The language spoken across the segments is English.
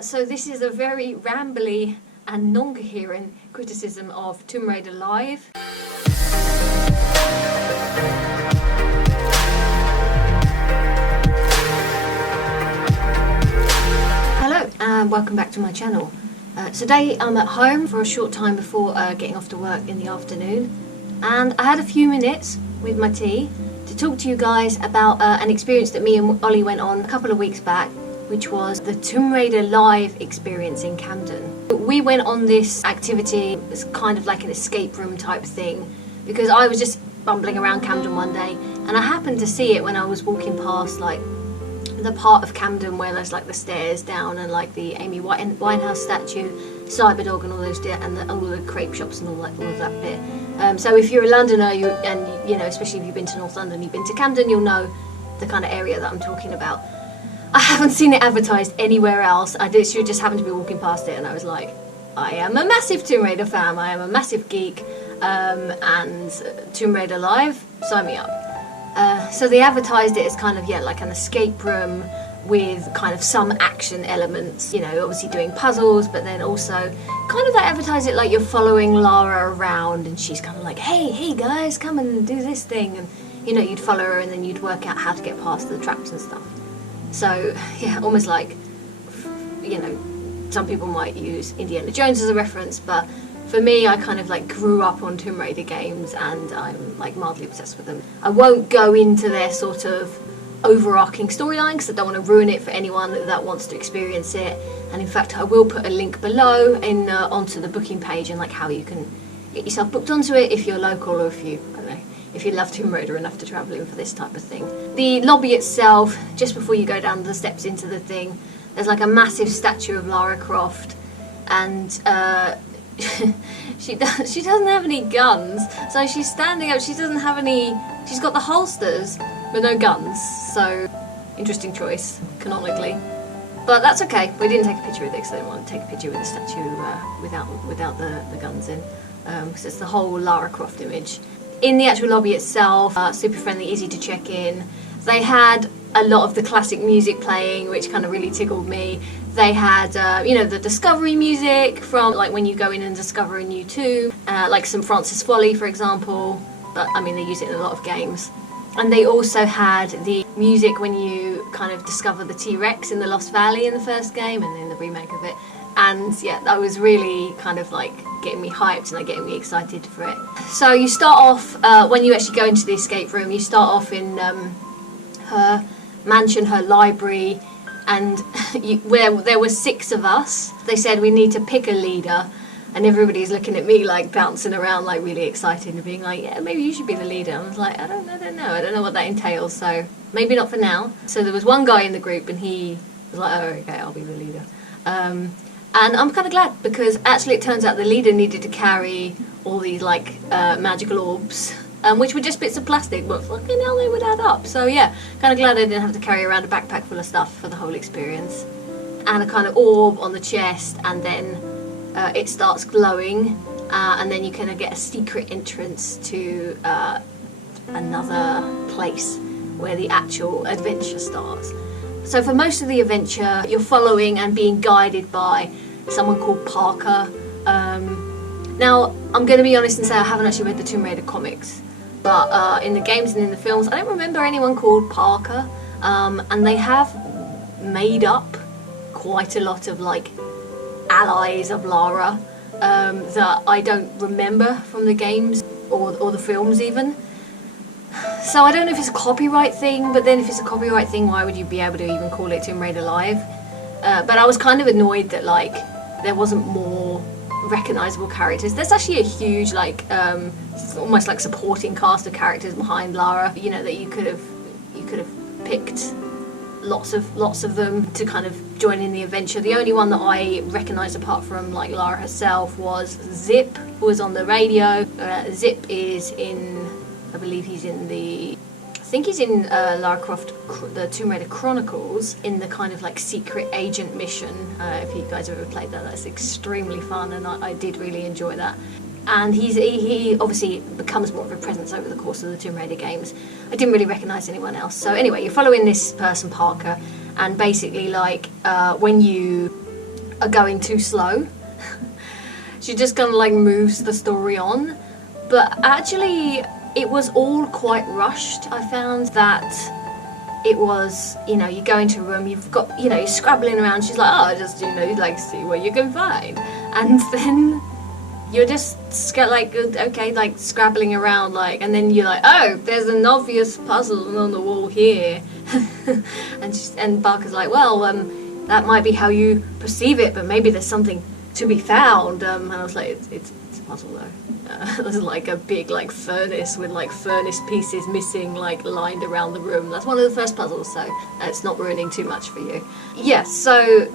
So this is a very rambly and non-coherent criticism of Tomb Raider Live. Hello and welcome back to my channel. Today I'm at home for a short time before getting off to work in the afternoon, and I had a few minutes with my tea to talk to you guys about an experience that me and Ollie went on a couple of weeks back, which was the Tomb Raider Live experience in Camden. We went on this activity, it's kind of like an escape room type thing, because I was just bumbling around Camden one day and I happened to see it when I was walking past like the part of Camden where there's like the stairs down and like the Amy Winehouse statue, Cyberdog and all those and all the crepe shops and all of that bit. So if you're a Londoner and you know, especially if you've been to North London, you've been to Camden, you'll know the kind of area that I'm talking about. I haven't seen it advertised anywhere else. I just happened to be walking past it and I was like, I am a massive Tomb Raider fan, I am a massive geek, and Tomb Raider Live, sign me up. So they advertised it as kind of, like an escape room with kind of some action elements, you know, obviously doing puzzles, but then also kind of they advertise it like you're following Lara around and she's kind of like, hey guys, come and do this thing, and you know, you'd follow her and then you'd work out how to get past the traps and stuff. So yeah, almost like, you know, some people might use Indiana Jones as a reference, but for me, I kind of like grew up on Tomb Raider games and I'm like mildly obsessed with them. I won't go into their sort of overarching storyline because I don't want to ruin it for anyone that wants to experience it. And in fact, I will put a link below in onto the booking page and like how you can get yourself booked onto it if you're local or if you, I don't know, if you love Tomb Raider enough to travel in for this type of thing. The lobby itself, just before you go down the steps into the thing, there's like a massive statue of Lara Croft, and she doesn't have any guns, so she's standing up. She doesn't have any. She's got the holsters, but no guns. So interesting choice canonically, but that's okay. We didn't take a picture with it because I didn't want to take a picture with the statue without the guns in, because it's the whole Lara Croft image. In the actual lobby itself, super friendly, easy to check in. They had a lot of the classic music playing, which kind of really tickled me. They had, you know, the discovery music from like when you go in and discover a new tomb, like some Francis Foley, for example. But I mean, they use it in a lot of games. And they also had the music when you kind of discover the T-Rex in the Lost Valley in the first game and in the remake of it. And yeah, that was really kind of like getting me hyped and like getting me excited for it. So you start off, when you actually go into the escape room, you start off in her mansion, her library, and where there were 6 of us. They said we need to pick a leader, and everybody's looking at me like bouncing around like really excited and being like, yeah, maybe you should be the leader. I was like, I don't know what that entails, so maybe not for now. So there was one guy in the group and he was like, oh okay, I'll be the leader. And I'm kind of glad, because actually it turns out the leader needed to carry all these like magical orbs, which were just bits of plastic, but fucking hell, they would add up. So yeah, kind of glad I didn't have to carry around a backpack full of stuff for the whole experience. And a kind of orb on the chest, and then it starts glowing, and then you kind of get a secret entrance to another place where the actual adventure starts. So for most of the adventure, you're following and being guided by someone called Parker. Now, I'm going to be honest and say I haven't actually read the Tomb Raider comics, but in the games and in the films, I don't remember anyone called Parker, and they have made up quite a lot of like allies of Lara that I don't remember from the games or the films even. So I don't know if it's a copyright thing, but then if it's a copyright thing, why would you be able to even call it Tomb Raider Live? But I was kind of annoyed that like there wasn't more recognisable characters. There's actually a huge like almost like supporting cast of characters behind Lara, you know, that you could have picked lots of them to kind of join in the adventure. The only one that I recognised apart from like Lara herself was Zip, who was on the radio. Zip is in, I believe he's in I think he's in Lara Croft, the Tomb Raider Chronicles, in the kind of like secret agent mission. If you guys have ever played that, that's extremely fun, and I did really enjoy that. And he obviously becomes more of a presence over the course of the Tomb Raider games. I didn't really recognise anyone else. So anyway, you're following this person, Parker, and basically like when you are going too slow. She just kind of like moves the story on. But actually, it was all quite rushed. I found that it was, you know, you go into a room, you've got, you know, you're scrabbling around. She's like, oh, just, you know, like, see what you can find. And then you're just like, okay, like scrabbling around, like, and then you're like, oh, there's an obvious puzzle on the wall here. and Barker's like, well, that might be how you perceive it, but maybe there's something to be found. And I was like, it's a puzzle though. There's like a big like furnace with like furnace pieces missing, like lined around the room. That's one of the first puzzles, so it's not ruining too much for you. Yes, so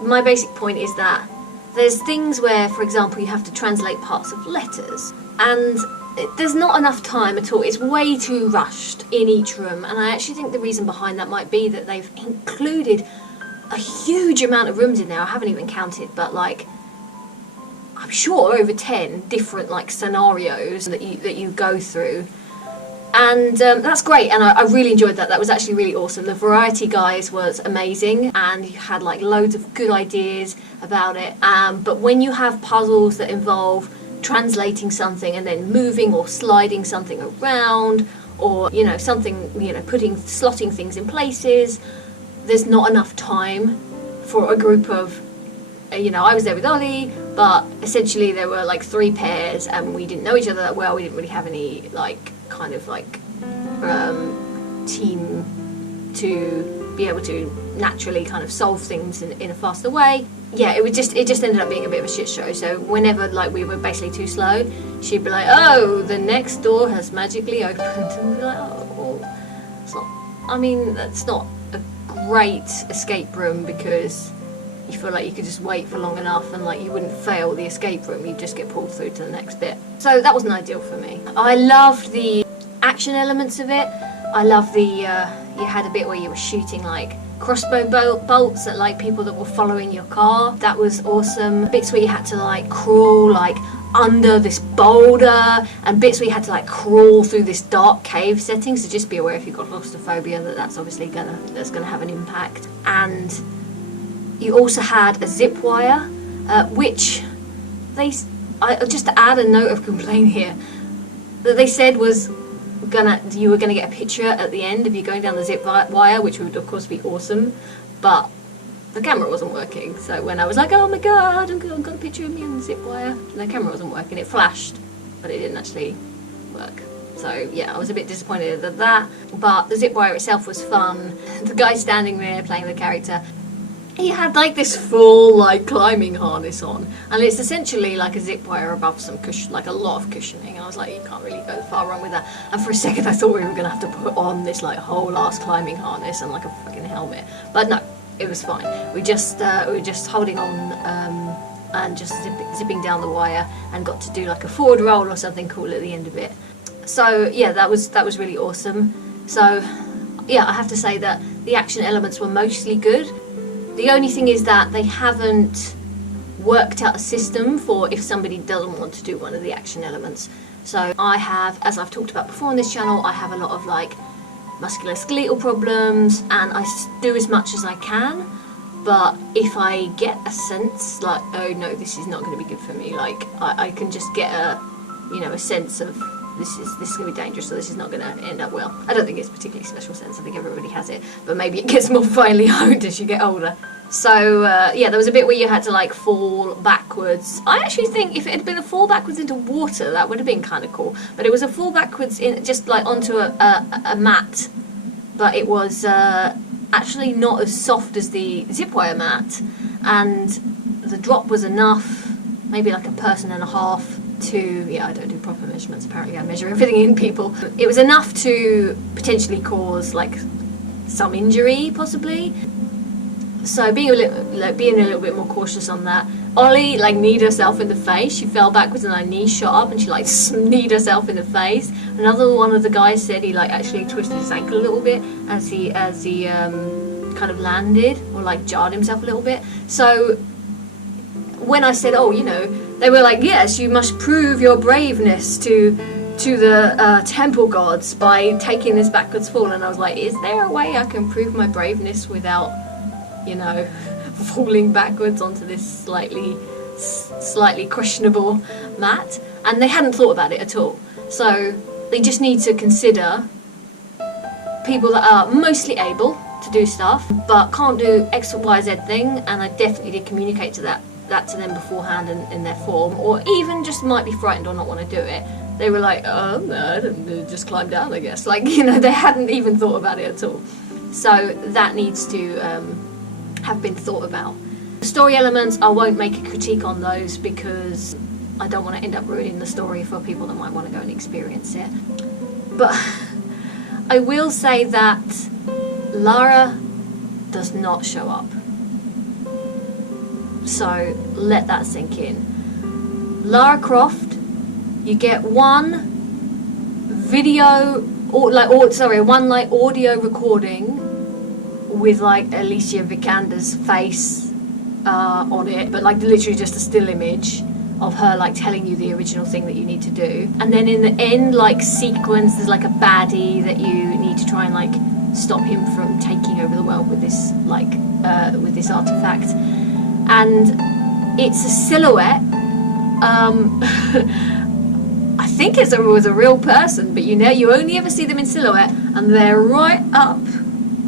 my basic point is that there's things where, for example, you have to translate parts of letters, and there's not enough time at all. It's way too rushed in each room, and I actually think the reason behind that might be that they've included a huge amount of rooms in there. I haven't even counted, but like, I'm sure over 10 different like scenarios that you go through, and that's great, and I really enjoyed that. That was actually really awesome. The variety, guys, was amazing, and you had like loads of good ideas about it, but when you have puzzles that involve translating something and then moving or sliding something around, or you know, something, you know, slotting things in places, there's not enough time for a group of, you know, I was there with Ollie, but essentially there were like 3 pairs, and we didn't know each other that well. We didn't really have any like kind of like team to be able to naturally kind of solve things in a faster way. Yeah, it just ended up being a bit of a shit show. So whenever like we were basically too slow, she'd be like, oh, the next door has magically opened, and we'd be like, oh, well, it's not, I mean, that's not a great escape room, because you feel like you could just wait for long enough and like you wouldn't fail the escape room, you'd just get pulled through to the next bit. So that wasn't ideal for me. I loved the action elements of it. I loved the, you had a bit where you were shooting like crossbow bolts at like people that were following your car. That was awesome. Bits where you had to like crawl like under this boulder, and bits where you had to like crawl through this dark cave setting, so just be aware if you've got claustrophobia that's obviously gonna have an impact. And you also had a zip wire, which just to add a note of complaint here, that they said was you were gonna get a picture at the end of you going down the zip wire, which would of course be awesome, but the camera wasn't working. So when I was like, oh my god, I've got a picture of me on the zip wire, the camera wasn't working. It flashed, but it didn't actually work. So yeah, I was a bit disappointed at that, but the zip wire itself was fun. The guy standing there playing the character, he had like this full like climbing harness on, and it's essentially like a zip wire above some cushion, like a lot of cushioning, and I was like, you can't really go far wrong with that. And for a second I thought we were gonna have to put on this like whole ass climbing harness and like a fucking helmet, but no, it was fine. We were just holding on and just zipping down the wire, and got to do like a forward roll or something cool at the end of it. So yeah, that was really awesome. So yeah, I have to say that the action elements were mostly good. The only thing is that they haven't worked out a system for if somebody doesn't want to do one of the action elements. So I have, as I've talked about before on this channel, I have a lot of like musculoskeletal problems, and I do as much as I can, but if I get a sense like, oh no, this is not going to be good for me, like I can just get a sense of this is going to be dangerous, so this is not going to end up well. I don't think it's a particularly special sense, I think everybody has it, but maybe it gets more finely honed as you get older. So yeah, there was a bit where you had to like fall backwards. I actually think if it had been a fall backwards into water, that would have been kind of cool, but it was a fall backwards in just like onto a mat, but it was actually not as soft as the zip wire mat, and the drop was enough, maybe like a person and a half, to, yeah, I don't do proper measurements, apparently I measure everything in people. It was enough to potentially cause like some injury, possibly. So being a little bit more cautious on that. Ollie like kneed herself in the face. She fell backwards and her knee shot up, and she like kneed herself in the face. Another one of the guys said he like actually twisted his ankle a little bit as he kind of landed, or like jarred himself a little bit. So when I said, oh, you know, they were like, yes, you must prove your braveness to the temple gods by taking this backwards fall, and I was like, is there a way I can prove my braveness without, you know, falling backwards onto this slightly questionable mat, and they hadn't thought about it at all. So they just need to consider people that are mostly able to do stuff but can't do X or Y Z thing, and I definitely did communicate that to them beforehand in their form, or even just might be frightened or not want to do it. They were like, oh no, I didn't, just climb down, I guess. Like, you know, they hadn't even thought about it at all. So that needs to have been thought about. Story elements, I won't make a critique on those because I don't want to end up ruining the story for people that might want to go and experience it. But I will say that Lara does not show up. So let that sink in. Lara Croft, you get one audio recording with like Alicia Vikander's face on it, but like literally just a still image of her like telling you the original thing that you need to do. And then in the end like sequence, there's like a baddie that you need to try and like stop him from taking over the world with this with this artifact. And it's a silhouette. I think it was a real person, but you know, you only ever see them in silhouette, and they're right up.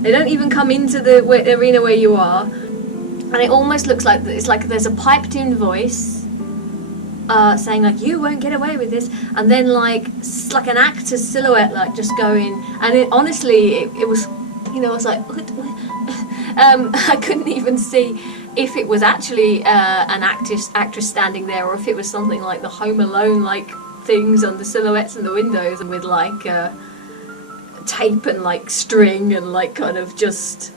They don't even come into the arena where you are, and it almost looks like it's like there's a pipe-tuned voice saying like, "You won't get away with this," and then like an actor's silhouette like just going. And it honestly, it was, you know, I was like, I couldn't even see if it was actually an actress standing there, or if it was something like the Home Alone like things on the silhouettes in the windows, and with like tape and like string and like kind of just,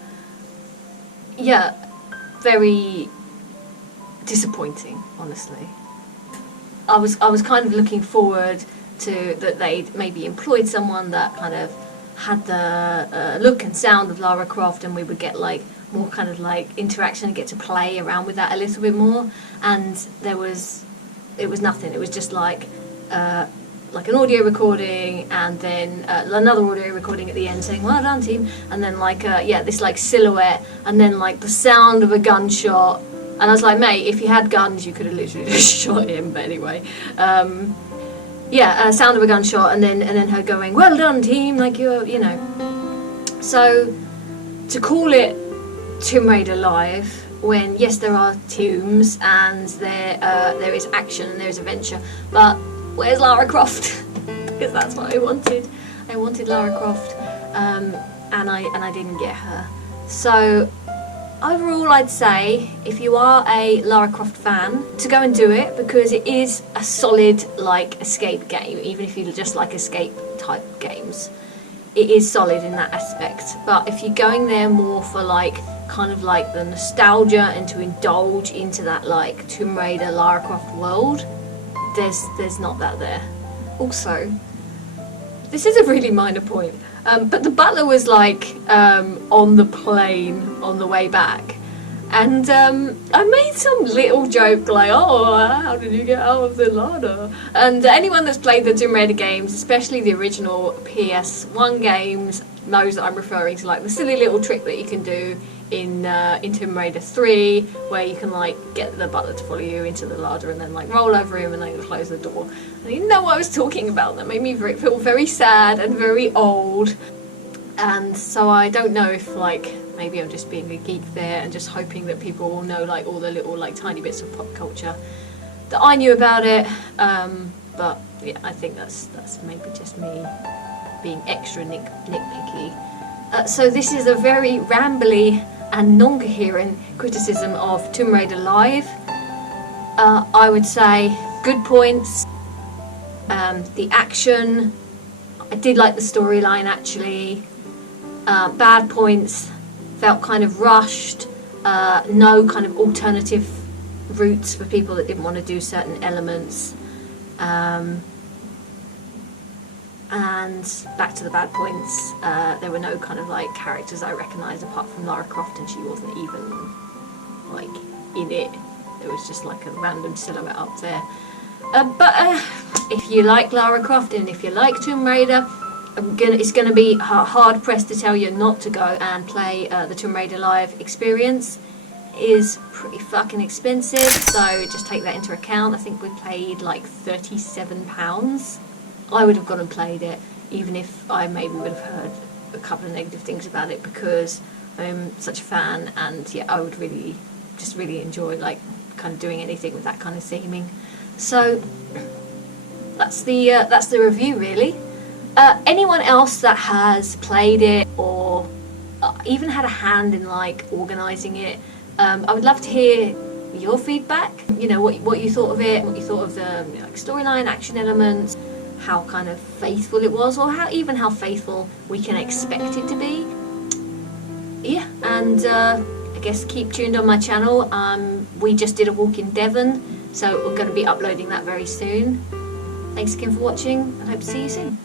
yeah, very disappointing, honestly. I was kind of looking forward to that they'd maybe employed someone that kind of had the look and sound of Lara Croft, and we would get like more kind of like interaction and get to play around with that a little bit more. And it was nothing. It was just like an audio recording, and then another audio recording at the end saying "well done team," and then like this like silhouette, and then like the sound of a gunshot. And I was like, mate, if you had guns you could have literally just shot him. But anyway, sound of a gunshot, and then her going "well done team," like you're, you know. So to call it Tomb Raider Live, when yes there are tombs and there is action and there is adventure, but where's Lara Croft? Because that's what I wanted. I wanted Lara Croft, and I didn't get her. So overall, I'd say if you are a Lara Croft fan, to go and do it, because it is a solid like escape game. Even if you just like escape type games, it is solid in that aspect. But if you're going there more for like kind of like the nostalgia and to indulge into that like Tomb Raider Lara Croft world, there's not that there. Also, this is a really minor point, but the butler was like on the plane on the way back, and I made some little joke like, "Oh, how did you get out of the larder?" And anyone that's played the Tomb Raider games, especially the original PS1 games, knows that I'm referring to like the silly little trick that you can do in Tomb Raider 3, where you can like get the butler to follow you into the larder and then like roll over him and then close the door. And you know what I was talking about. That made me feel very sad and very old. And so I don't know if like maybe I'm just being a geek there and just hoping that people will know like all the little like tiny bits of pop culture that I knew about it. But yeah, I think that's maybe just me being extra nitpicky. So this is a very rambly and non-coherent criticism of Tomb Raider Live. I would say good points. The action, I did like the storyline actually. Bad points, felt kind of rushed. No kind of alternative routes for people that didn't want to do certain elements. And back to the bad points, there were no kind of like characters I recognised apart from Lara Croft, and she wasn't even like in it. It was just like a random silhouette up there. But if you like Lara Croft and if you like Tomb Raider, it's gonna be hard pressed to tell you not to go and play the Tomb Raider Live experience. is pretty fucking expensive, so just take that into account. I think we paid like £37. I would have gone and played it, even if I maybe would have heard a couple of negative things about it, because I'm such a fan, and yeah, I would really enjoy like kind of doing anything with that kind of theming. So that's the review really. Anyone else that has played it or even had a hand in like organising it, I would love to hear your feedback. You know, what you thought of it, what you thought of the like storyline, action elements, how kind of faithful it was, or how faithful we can expect it to be. Yeah, and I guess keep tuned on my channel. We just did a walk in Devon, so we're going to be uploading that very soon. Thanks again for watching, and hope to see you soon.